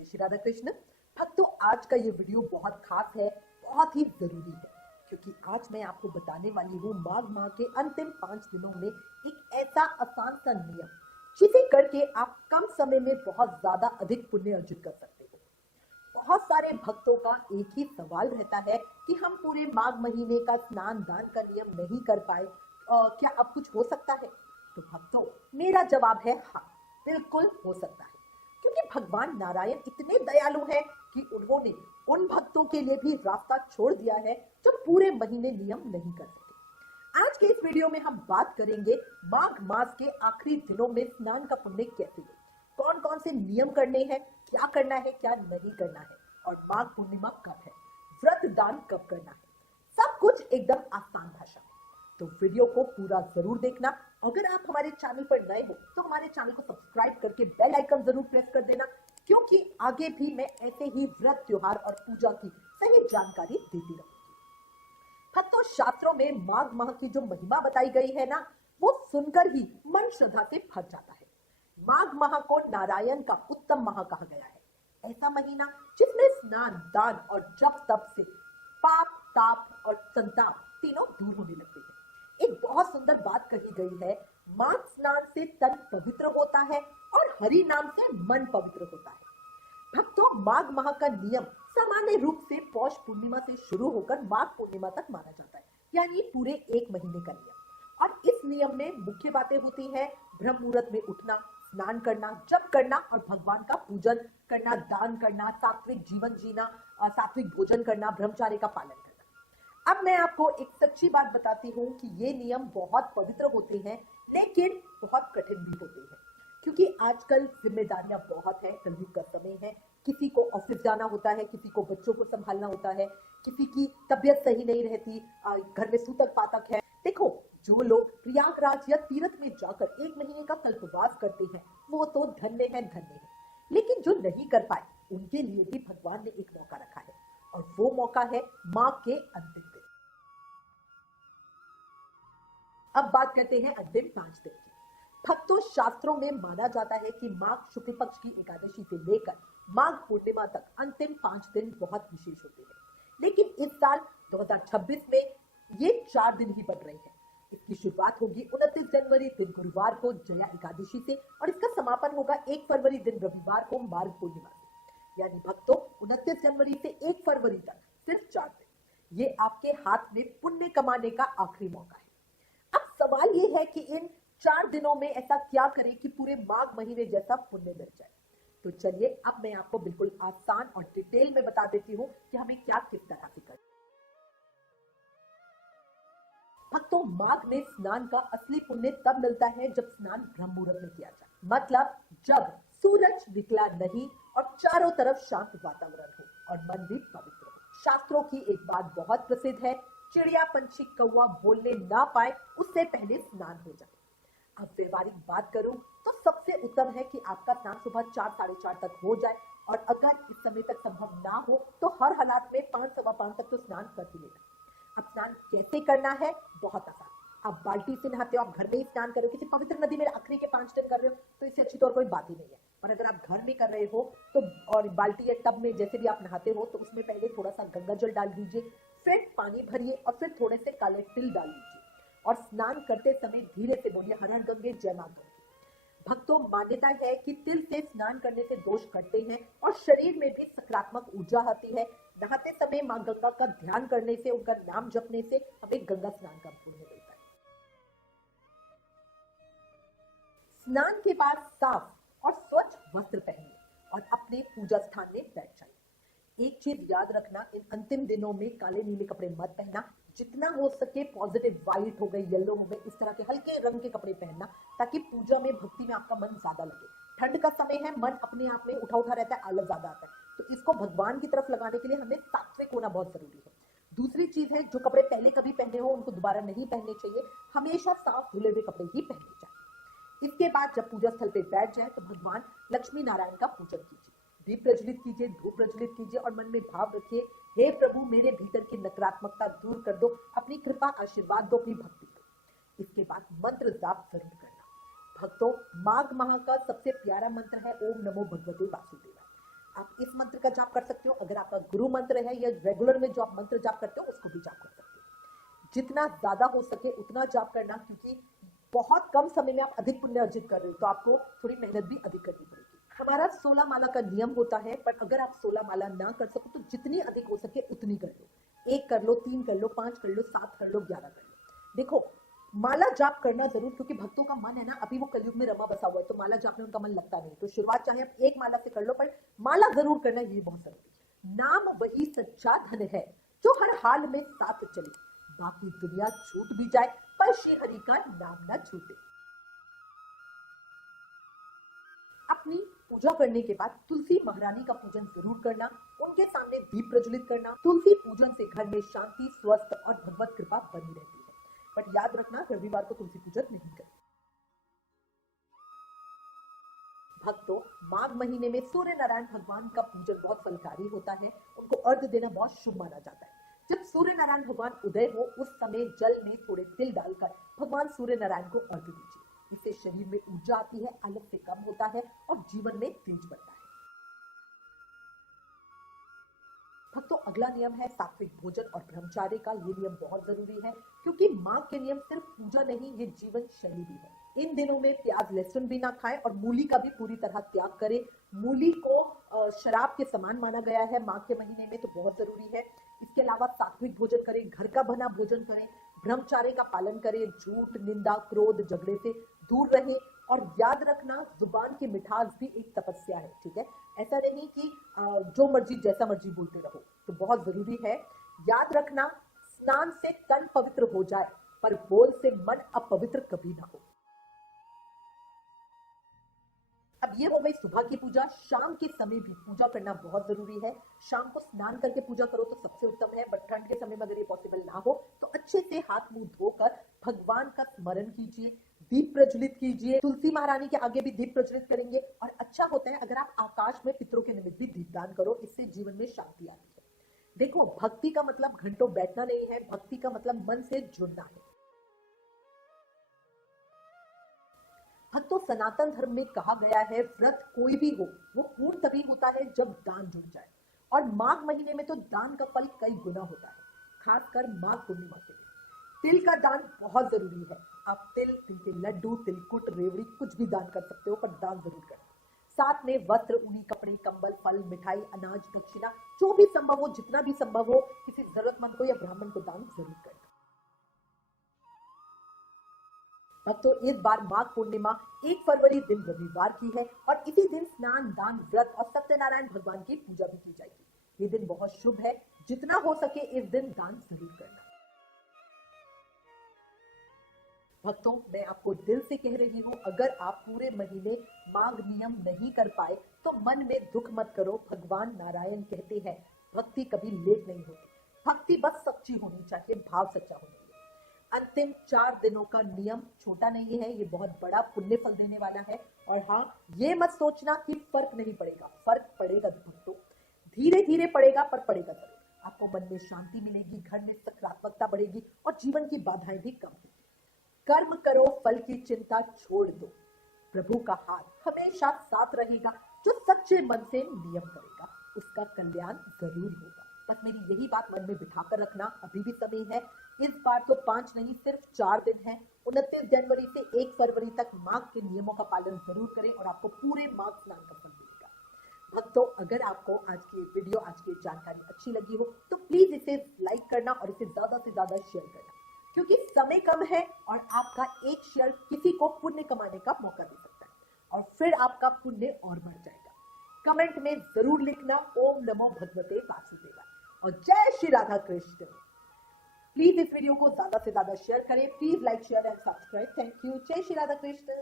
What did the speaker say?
जय श्री राधा कृष्ण। भक्तों, आज का ये वीडियो बहुत खास है, बहुत ही जरूरी है, क्योंकि आज मैं आपको बताने वाली हूँ माघ माह के अंतिम 5 दिनों में एक ऐसा आसान सा नियम जिसे करके आप कम समय में बहुत ज्यादा अधिक पुण्य अर्जित कर सकते हो। बहुत सारे भक्तों का एक ही सवाल रहता है कि हम पूरे माघ महीने का स्नान दान का नियम नहीं कर पाए, क्या अब कुछ हो सकता है? तो भक्तों, मेरा जवाब है हाँ, बिल्कुल हो सकता है, क्योंकि भगवान नारायण इतने दयालु हैं कि उन्होंने उन भक्तों के लिए भी रास्ता छोड़ दिया है जो पूरे महीने नियम नहीं कर सके। आज के इस वीडियो में हम बात करेंगे माघ मास के आखिरी दिनों में स्नान का पुण्य कैसे ले, कौन कौन से नियम करने हैं, क्या करना है क्या नहीं करना है, और माघ पूर्णिमा कब है, व्रत दान कब करना है, सब कुछ एकदम आसान भाषा में। तो वीडियो को पूरा जरूर देखना। अगर आप हमारे चैनल पर नए हो तो हमारे चैनल को सब्सक्राइब करके बेल आइकन जरूर प्रेस कर देना, क्योंकि आगे भी मैं ऐसे ही व्रत त्योहार और पूजा की सही जानकारी देती रहूंगी। भक्तों, शास्त्रों में माघ माह की जो महिमा बताई गई है ना, वो सुनकर ही मन श्रद्धा से भर जाता है। माघ माह को नारायण का उत्तम माह कहा गया है, ऐसा महीना जिसमें स्नान दान और जप तप से पाप ताप और संताप तीनों दूर होने लगते हैं। एक बहुत सुंदर बात कही गई है, माघ स्नान से तन पवित्र होता है और हरि नाम से मन पवित्र होता है। भक्तों, माघ माह का नियम सामान्य रूप से पौष पूर्णिमा से शुरू होकर माघ पूर्णिमा तक माना जाता है, यानी पूरे एक महीने का नियम। और इस नियम में मुख्य बातें होती हैं ब्रह्म मुहूर्त में उठना, स्नान करना, जप करना और भगवान का पूजन करना, दान करना, सात्विक जीवन जीना, सात्विक भोजन करना, ब्रह्मचार्य का पालन करना। अब मैं आपको एक सच्ची बात बताती हूँ कि ये नियम बहुत पवित्र होते हैं, लेकिन बहुत कठिन भी होते हैं, क्योंकि आजकल जिम्मेदारियां बहुत है, कलयुग का समय है, किसी को ऑफिस जाना होता है, किसी को बच्चों को संभालना होता है, किसी की तबीयत सही नहीं रहती, घर में सूतक पातक है। देखो, जो लोग प्रयागराज या तीर्थ में जाकर एक महीने का कल्पवास करते हैं वो तो धन्य है, धन्य है, लेकिन जो नहीं कर पाए उनके लिए भी भगवान ने एक मौका रखा है, और वो मौका है माघ के अंतिम दिन। अब बात करते हैं अंतिम 5 दिन की। भक्तों, शास्त्रों में माना जाता है कि माघ शुक्ल पक्ष की एकादशी से लेकर माघ पूर्णिमा तक अंतिम 5 दिन बहुत विशेष होते हैं, लेकिन इस साल 2026 में ये 4 दिन ही बढ़ रहे हैं। इसकी शुरुआत होगी 29 जनवरी दिन गुरुवार को जया एकादशी से, और इसका समापन होगा 1 फरवरी दिन रविवार को माघ पूर्णिमा से। यानी भक्तों, 29 जनवरी से 1 फरवरी तक सिर्फ 4 दिन, ये आपके हाथ में पुण्य कमाने का आखिरी मौका है। अब सवाल ये है कि इन 4 दिनों में ऐसा क्या करें कि पूरे माघ महीने जैसा पुण्य मिल जाए। तो चलिए, अब मैं आपको बिल्कुल आसान और डिटेल में बता देती हूँ कि हमें क्या किस तरह से करना। भक्तों, माघ में स्नान का असली पुण्य तब मिलता है जब स्नान ब्रह्म मुहूर्त में किया जाए, मतलब जब सूरज निकला नहीं और चारों तरफ शांत वातावरण हो और मन भी पवित्र हो। शास्त्रों की एक बात बहुत प्रसिद्ध है, चिड़िया पंछी कौवा बोलने ना पाए उससे पहले स्नान हो जाए। अब व्यवहारिक बात करूं तो सबसे उत्तम है कि आपका स्नान सुबह 4 साढ़े 4 तक हो जाए, और अगर इस समय तक संभव ना हो तो हर हालात में 5 सवा 5 तक तो स्नान कर ही लेना। अब स्नान कैसे करना है? बहुत आसान। आप बाल्टी से नहाते हो, आप घर में ही स्नान कर रहे हो, किसी पवित्र नदी में आखिरी के 5 दिन कर रहे हो तो इससे अच्छी तो और कोई बात ही नहीं है। पर अगर आप घर में कर रहे हो तो, और बाल्टी या टब में जैसे भी आप नहाते हो, तो उसमें पहले थोड़ा सा गंगा जल डाल दीजिए, फिर पानी भरिए और फिर थोड़े से काले तिल डाल दीजिए, और स्नान करते समय धीरे से बोलिए हर हर गंगे जय मां गंगे। भक्तों, मान्यता है कि तिल से स्नान करने से दोष कटते हैं और शरीर में भी सकारात्मक ऊर्जा आती है। नहाते समय मां गंगा का ध्यान करने से, उनका नाम जपने से हमें गंगा स्नान का पुण्य मिलता है। स्नान के बाद साफ और स्वच्छ वस्त्र पहनिए और अपने पूजा स्थान में बैठ जाइए। एक चीज याद रखना, इन अंतिम दिनों में काले नीले कपड़े मत पहनना, जितना हो सके पॉजिटिव व्हाइट हो गई, येलो हो गई, इस तरह के हल्के रंग के कपड़े पहनना, ताकि पूजा में भक्ति में आपका मन ज्यादा लगे। ठंड का समय है, मन अपने आप में उठा उठा रहता है, आलस ज्यादा आता है, तो इसको भगवान की तरफ लगाने के लिए हमें सात्विक होना बहुत जरूरी है। दूसरी चीज है, जो कपड़े पहले कभी पहने हो उनको दोबारा नहीं पहनने चाहिए, हमेशा साफ धुले हुए कपड़े ही पहनने चाहिए। इसके बाद जब पूजा स्थल पे बैठ जाए तो भगवान लक्ष्मी नारायण का पूजन कीजिए, दीप प्रज्वलित कीजिए, धूप प्रज्वलित कीजिए और मन में भाव रखिए, हे प्रभु, मेरे भीतर की नकारात्मकता दूर कर दो, अपनी कृपा आशीर्वाद दो, अपनी भक्ति दो। इसके बाद मंत्र जाप जरूर करना। भक्तों, माघ माह का सबसे प्यारा मंत्र है ओम नमो भगवते वासुदेवाय। आप इस मंत्र का जाप कर सकते हो, अगर आपका गुरु मंत्र है या रेगुलर में जो आप मंत्र जाप करते हो उसको भी जाप कर सकते हो। जितना ज्यादा हो सके उतना जाप करना, क्योंकि बहुत कम समय में आप अधिक पुण्य अर्जित कर रहे हो तो आपको थोड़ी मेहनत भी अधिक करनी पड़ेगी। हमारा 16 माला का नियम होता है, पर अगर आप 16 माला ना कर सको तो जितनी अधिक हो सके उतनी कर लो। 1 कर लो, 3 कर लो, 5 कर लो, 7 कर लो, 11 कर लो। देखो, माला जाप करना जरूर, क्योंकि भक्तों का मन है ना अभी वो कलयुग में रमा बसा हुआ है, तो माला जाप में उनका मन लगता नहीं। तो शुरुआत चाहे आप 1 माला से कर लो, पर माला जरूर करना, ये बहुत जरूरी है। नाम वही सच्चा धन है जो हर हाल में साथ चले, बाकी दुनिया छूट भी जाए पर श्री हरि का नाम ना छूटे। अपनी पूजा करने के बाद तुलसी महारानी का पूजन जरूर करना, उनके सामने दीप प्रज्वलित करना। तुलसी पूजन से घर में शांति, स्वस्थ और भगवत कृपा बनी रहती है। बट याद रखना, रविवार को तुलसी पूजन नहीं करें। भक्तों, माघ महीने में सूर्य नारायण भगवान का पूजन बहुत फलकारी होता है, उनको अर्घ देना बहुत शुभ माना जाता है। जब सूर्य नारायण भगवान उदय हो उस समय जल में थोड़े तिल डालकर भगवान सूर्य नारायण को अर्घ दीजिए। इससे शरीर में ऊर्जा आती है, आलस से कम होता है और जीवन में तेज बढ़ता है। भक्तों, अगला नियम है सात्विक भोजन और ब्रह्मचार्य का। ये नियम बहुत जरूरी है, क्योंकि माघ के नियम सिर्फ पूजा नहीं, ये जीवन शैली भी है। इन दिनों में प्याज लहसुन भी ना खाएं और मूली का भी पूरी तरह त्याग करें। मूली को शराब के समान माना गया है माघ के महीने में, तो बहुत जरूरी है। इसके अलावा सात्विक भोजन करें, घर का बना भोजन करें, ब्रह्मचार्य का पालन करें, झूठ, निंदा, क्रोध, झगड़े से दूर रहें। और याद रखना, जुबान की मिठास भी एक तपस्या है, ठीक है। ऐसा नहीं कि जो मर्जी जैसा मर्जी बोलते रहो, तो बहुत जरूरी है। याद रखना, स्नान से तन पवित्र हो जाए पर बोल से मन अपवित्र कभी ना हो। अब ये हो गई सुबह की पूजा। शाम के समय भी पूजा करना बहुत जरूरी है। शाम को स्नान करके पूजा करो तो सबसे उत्तम है, बट ठंड के समय में अगर ये पॉसिबल ना हो तो अच्छे से हाथ मुंह धोकर भगवान का स्मरण कीजिए, दीप प्रज्वलित कीजिए। तुलसी महारानी के आगे भी दीप प्रज्वलित करेंगे। और अच्छा होता है अगर आप आकाश में पितरों के निमित्त भी दीपदान करो, इससे जीवन में शांति आती है। देखो, भक्ति का मतलब घंटों बैठना नहीं है, भक्ति का मतलब मन से जुड़ना है। भक्तों, सनातन धर्म में कहा गया है, व्रत कोई भी हो वो पूर्ण तभी होता है जब दान जुड़ जाए, और माघ महीने में तो दान का फल कई गुना होता है, खासकर माघ पूर्णिमा के लिए। तिल का दान बहुत जरूरी है। आप तिल के लड्डू, तिलकुट, रेवड़ी कुछ भी दान कर सकते हो, पर दान जरूर करना। साथ में वस्त्र, ऊनी कपड़े, कंबल, फल, मिठाई, अनाज, दक्षिणा, जो भी संभव हो, जितना भी संभव हो, किसी जरूरतमंद को या ब्राह्मण को दान जरूर करना। अब तो इस बार माघ पूर्णिमा 1 फरवरी दिन रविवार की है, और इसी दिन स्नान, दान, व्रत और सत्यनारायण भगवान की पूजा भी की जाएगी। ये दिन बहुत शुभ है, जितना हो सके इस दिन दान जरूर करना। भक्तों, मैं आपको दिल से कह रही हूँ, अगर आप पूरे महीने माघ नियम नहीं कर पाए तो मन में दुख मत करो। भगवान नारायण कहते हैं, भक्ति कभी लेट नहीं होती, भक्ति बस सच्ची होनी चाहिए, भाव सच्चा होना चाहिए। अंतिम 4 दिनों का नियम छोटा नहीं है, ये बहुत बड़ा पुण्य फल देने वाला है। और हाँ, ये मत सोचना कि फर्क नहीं पड़ेगा, फर्क पड़ेगा भक्तों, धीरे धीरे पड़ेगा, पर पड़ेगा जरूर। आपको मन में शांति मिलेगी, घर में सकारात्मकता बढ़ेगी और जीवन की बाधाएं भी कम होगी। कर्म करो, फल की चिंता छोड़ दो, प्रभु का हाथ हमेशा साथ रहेगा। जो सच्चे मन से नियम करेगा उसका कल्याण जरूर होगा। बस मेरी यही बात मन में बिठा कर रखना, अभी भी समय है। इस बार तो 5 नहीं, सिर्फ 4 दिन है। 29 जनवरी से 1 फरवरी तक माघ के नियमों का पालन जरूर करें और आपको पूरे माघ स्नान का फल मिलेगा। भक्तों, अगर आपको आज की वीडियो, आज की जानकारी अच्छी लगी हो तो प्लीज इसे लाइक करना और इसे ज्यादा से ज्यादा शेयर करना, क्योंकि समय कम है और आपका एक शेयर किसी को पुण्य कमाने का मौका दे सकता है, और फिर आपका पुण्य और बढ़ जाएगा। कमेंट में जरूर लिखना, ओम नमो भगवते वासुदेवाय और जय श्री राधा कृष्ण। प्लीज इस वीडियो को ज्यादा से ज्यादा शेयर करें। Please like, share and subscribe. Thank you. जय श्री राधा कृष्ण।